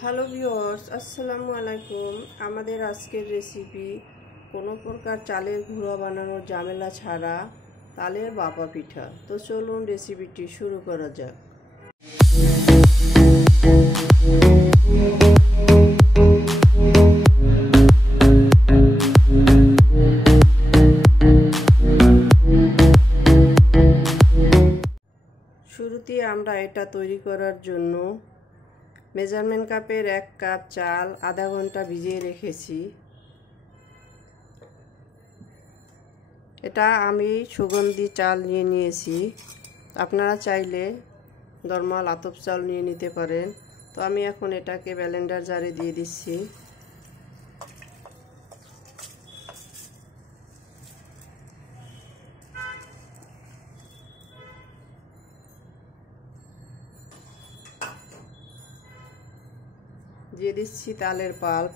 Hello viewers, আসসালামু আলাইকুম। আমাদের আজকের রেসিপি কোনো প্রকার চালের গুঁড়ো বানানোর ঝামেলা ছাড়া তালের ভাপা পিঠা। তো চলুন রেসিপিটি শুরু করা যাক। শুরুতে আমরা এটা তৈরি করার জন্য মেজারমেন্ট কাপের 1 কাপ চাল আধা ঘন্টা ভিজিয়ে রেখেছি। এটা আমি সুগন্ধি চাল নিয়েছি। আপনারা চাইলে নরমাল আতপ চাল নিয়ে নিতে পারেন। তো আমি এখন এটাকে ব্লেন্ডার জারে দিয়ে দিচ্ছি। দিয়ে দিচ্ছি তালের পাল্প,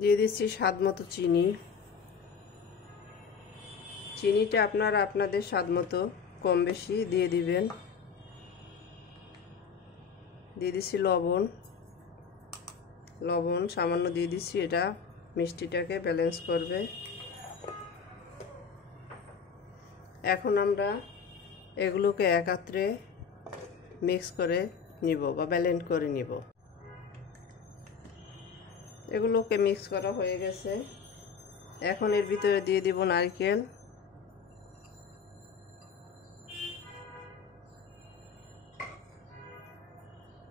দিয়ে দিচ্ছি স্বাদ মতো চিনি। চিনিটা আপনারা আপনাদের স্বাদ মতো কম বেশি দিয়ে দিবেন। দিয়ে দিচ্ছি লবণ সামান্য দিয়ে দিচ্ছি, এটা মিষ্টিটাকে ব্যালেন্স করবে। এখন আমরা এগুলোকে একত্রে মিক্স করে নিব বা ব্লেন্ড করে নিব। এগুলোকে মিক্স করা হয়ে গেছে। এখন এর ভিতরে দিয়ে দিব নারকেল,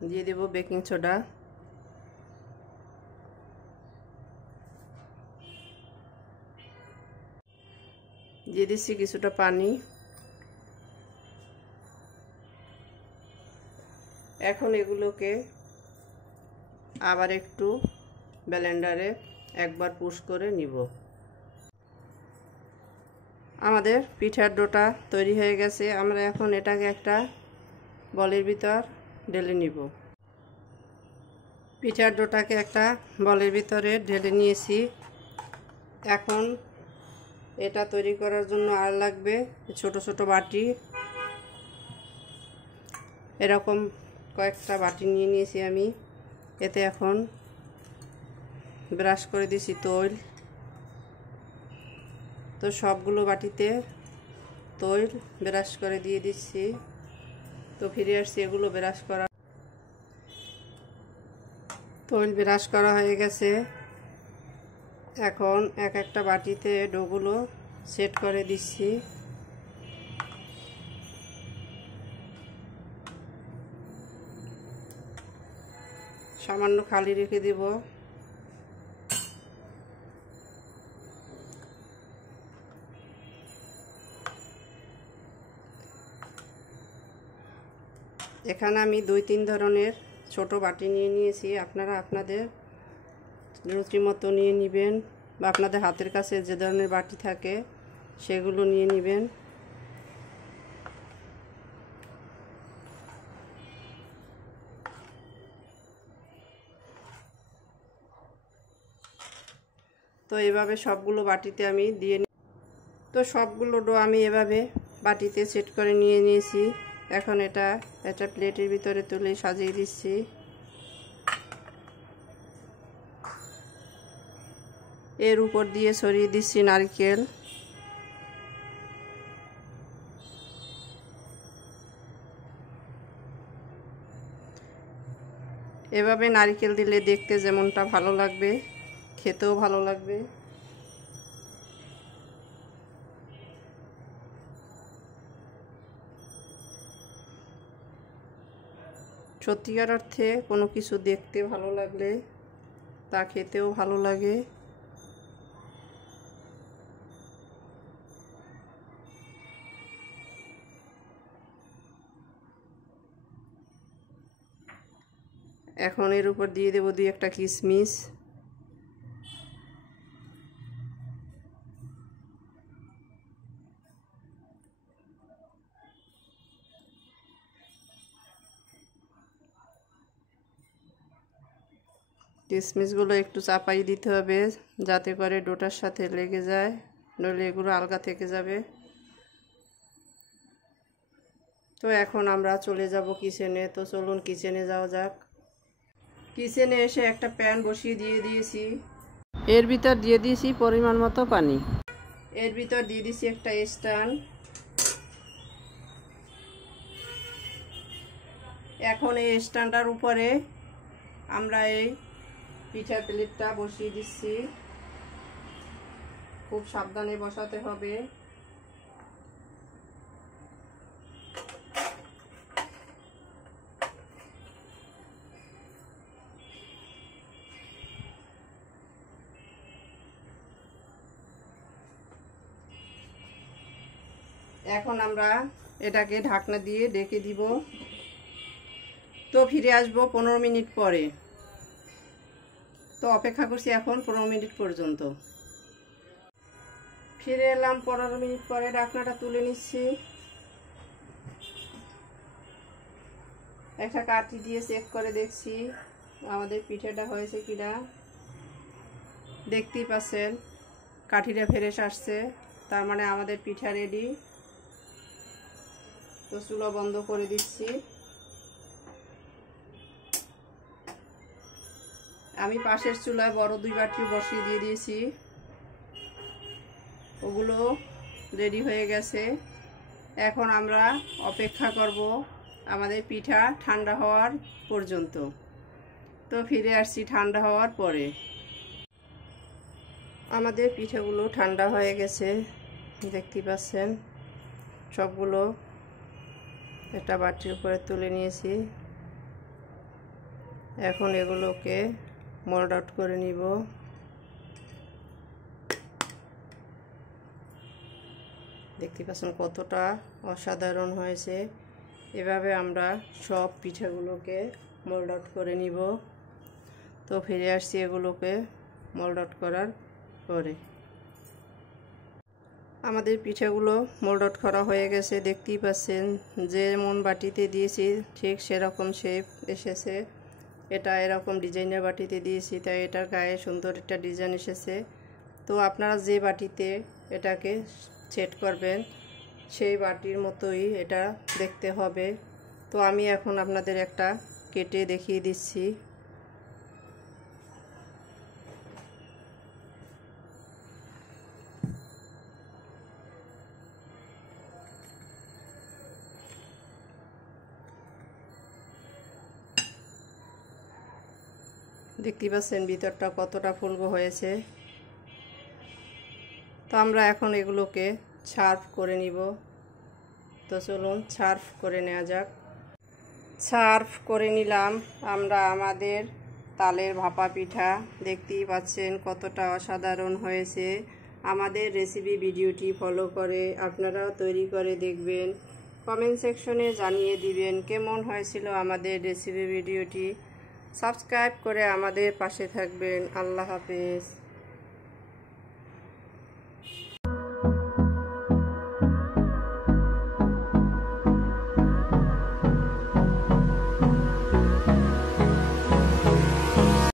দিয়ে দেব বেকিং সোডা, দিয়ে দিচ্ছি কিছুটা পানি। এখন এগুলোকে আবার একটু ব্লেন্ডারে একবার পুশ করে নিব। আমাদের পিঠার ডোটা তৈরি হয়ে গেছে। আমরা এখন এটাকে একটা বলের ভিতর ঢেলে নিব। পিঠার ডোটাকে একটা বলের ভিতরে ঢেলে নিয়েছি। এখন এটা তৈরি করার জন্য আর লাগবে ছোট ছোট বাটি। এরকম কয়েকটা বাটি নিয়ে নিয়েছি আমি। এতে এখন ব্রাশ করে দিয়েছি তৈল। তো সবগুলো বাটিতে তৈল ব্রাশ করে দিয়ে দিচ্ছি। তো ফিরে আসছি এগুলো ব্রাশ করা, তৈল ব্রাশ করা হয়ে গেছে। এখন এক একটা বাটিতে ডোগুলো সেট করে দিচ্ছি। সামান্য খালি রেখে দেব। এখানে আমি 2-3 ধরনের ছোট বাটি নিয়ে নিয়েছি। আপনারা আপনাদের রুচি মতো নিয়ে নেবেন বা আপনাদের হাতের কাছে যে ধরনের বাটি থাকে সেগুলো নিয়ে নেবেন। তো এভাবে সবগুলো বাটিতে আমি দিয়ে তো সবগুলো ডো আমি এভাবে বাটিতে সেট করে নিয়ে নিয়েছি। এখন এটা একটা প্লেটের ভিতরে তুলে সাজিয়ে দিচ্ছি। এর উপর দিয়ে ছড়িয়ে দিচ্ছি নারকেল। এভাবে নারকেল দিলে দেখতে যেমনটা ভালো লাগবে, খেতেও ভালো লাগবে। সত্যিকার অর্থে কোনো কিছু দেখতে ভালো লাগলে তা খেতেও ভালো লাগে। এখন এর উপর দিয়ে দেব 2-1টা কিশমিশ। কিশমিশগুলো একটু চাপাই দিতে হবে যাতে করে ডোটার সাথে লেগে যায়, নইলে এগুলো আলগা থেকে যাবে। তো এখন আমরা চলে যাব কিচেনে। তো চলুন কিচেনে যাওয়া যাক। কিচেনে এসে একটা প্যান বসিয়ে দিয়েছি, এর ভিতর দিয়ে দিয়েছি পরিমাণ মতো পানি। এর ভিতর দিয়ে দিয়েছি একটা স্ট্যান্ড। এখন এই স্ট্যান্ডটার উপরে আমরা এই পিঠার প্লেটটা বসিয়ে দিচ্ছি। খুব সাবধানে বসাতে হবে। এখন আমরা এটাকে ঢাকনা দিয়ে ঢেকে দিব। তো ফিরে আসবো 15 মিনিট পরে। তো অপেক্ষা করছি এখন 15 মিনিট পর্যন্ত। ফিরে এলাম 15 মিনিট পরে, ঢাকনাটা তুলে নিচ্ছি। একটা কাঠি দিয়ে চেক করে দেখছি আমাদের পিঠাটা হয়েছে কিনা। দেখতেই পাচ্ছেন কাঠিটা ফ্রেশ আসছে, তার মানে আমাদের পিঠা রেডি। তো চুলা বন্ধ করে দিচ্ছি। আমি পাশের চুলায় বড় 2 বাটি বসিয়ে দিয়ে দিয়েছি, ওগুলো রেডি হয়ে গেছে। এখন আমরা অপেক্ষা করব আমাদের পিঠা ঠান্ডা হওয়ার পর্যন্ত। তো ফিরে আসছি ঠান্ডা হওয়ার পরে। আমাদের পিঠাগুলো ঠান্ডা হয়ে গেছে, দেখতেই পাচ্ছেন। সবগুলো একটা বাটির উপরে তুলে নিয়েছি। এখন এগুলোকে মোল্ড আউট করে নিব। দেখতে পাচ্ছেন কতটা অসাধারণ হয়েছে। এভাবে আমরা সব পিঠাগুলোকে মোল্ড আউট করে নিব। তো ফিরে আসছি এগুলোকে মোল্ড আউট করার পরে। আমাদের পিঠাগুলো মোল্ড আউট করা হয়ে গেছে, দেখতেই পাচ্ছেন। যেমন বাটিতে দিয়েছি ঠিক সেরকম শেপ এসেছে। এটা এরকম ডিজাইনের বাটিতে দিয়েছি, তাই এটার গায়ে সুন্দর একটা ডিজাইন এসেছে। তো আপনারা যে বাটিতে এটাকে সেট করবেন সেই বাটির মতোই এটা দেখতে হবে। তো আমি এখন আপনাদের একটা কেটে দেখিয়ে দিচ্ছি। দেখতে পাচ্ছেন ভিতরটা কতটা ফুলকো হয়েছে। তো আমরা এখন এগুলোকে সার্ভ করে নিব। তো চলুন সার্ভ করে নেওয়া যাক। সার্ভ করে নিলাম আমরা আমাদের তালের ভাপা পিঠা। দেখতেই পাচ্ছেন কতটা অসাধারণ হয়েছে। আমাদের রেসিপি ভিডিওটি ফলো করে আপনারাও তৈরি করে দেখবেন। কমেন্ট সেকশনে জানিয়ে দিবেন কেমন হয়েছিল আমাদের রেসিপি ভিডিওটি। সাবস্ক্রাইব করে আমাদের পাশে থাকবেন। আল্লাহ হাফেজ।